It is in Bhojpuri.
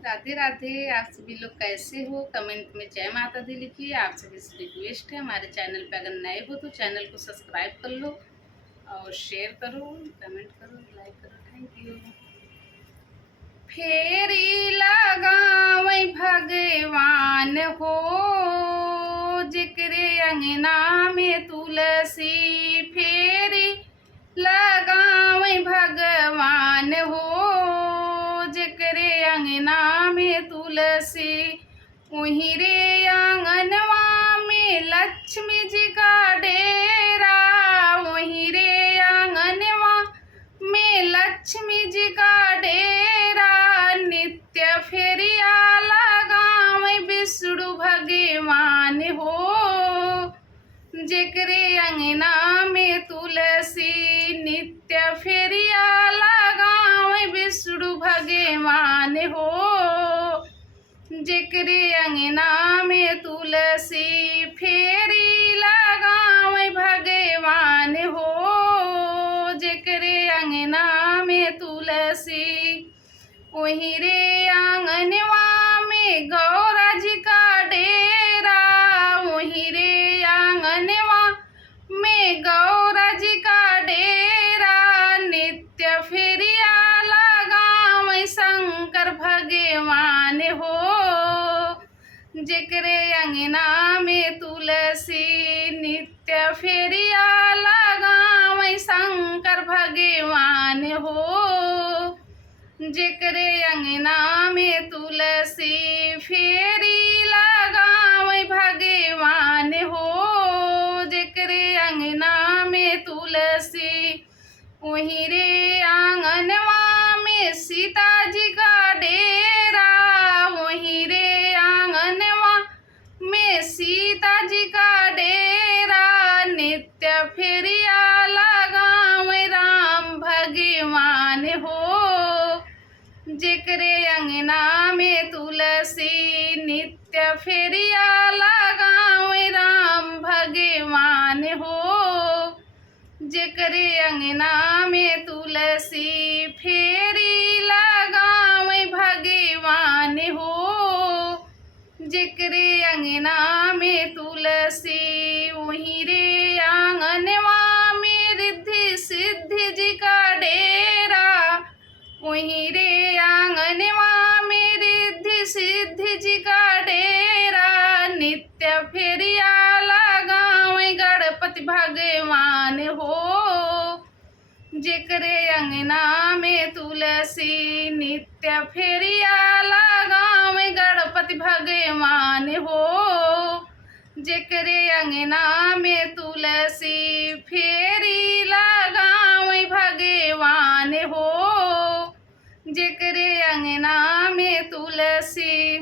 राधे राधे। आप सभी लोग कैसे हो? कमेंट में जय माता दी लिखिए। आप सभी से रिक्वेस्ट है, हमारे चैनल पे अगर नए हो तो चैनल को सब्सक्राइब कर लो और शेयर करो, कमेंट करो, लाइक करो। Thank you. फेरी लगावै भगवान हो, जिक्रे अंगना में तुलसी। फेरी लगावै भगवान हो, जिक्रे अंगना में तुलसी। वहीं रे आंगनवा में लक्ष्मी जी का डेरा। वहीं रे आंगनवा में लक्ष्मी जी का डेरा। नित्य फेरिया लगावै विष्णु भगवान हो, जेकरे अंगना में तुलसी। नित्य फेरिया लगावै विष्णु भगवान हो, जेकरे अंगना में तुलसी। फेरी लगावै भगवान हो, जेकरे अंगना में तुलसी। वहीं रे आंगनवा में गौरा जी का डेरा। वहीं रे आंगनवा में गौरा जी का डेरा। नित्य फेरिया लगावै शंकर भगवान हो, जेकरे अंगना में तुलसी। नित्य फेरिया लगावै शंकर भगवान हो, जेकरे अंगना में तुलसी। फेरी लगावै भगवान हो, जेकरे अंगना में तुलसी। वहीं रे आंगनवा में सीता जी का डेरा। वहीं रे आंगनवा में सीता जी का डेरा। नित्य फेरिया लगावै राम भगवान हो, जेकरे अंगना में तुलसी। नित्य फेरिया लगावै राम भगवान हो, जेकरे अंगना में तुलसी। फेरी लगावै भगवान हो, जेकरे अंगना में तुलसी। वहीं रे आंगनवा में रिद्धि सिद्धि जी का डेरा। वहीं रे आंगनवा में रिद्धि सिद्धि जी का डेरा। नित्य फेरिया लगावै गणपति भगवान हो, जेकरे अंगना में तुलसी। नित्य फेरिया लगावै गणपति भगवान हो, जेकरे अंगना में तुलसी। फेरी लगावै भगवान हो, जेकरे अंगना में तुलसी।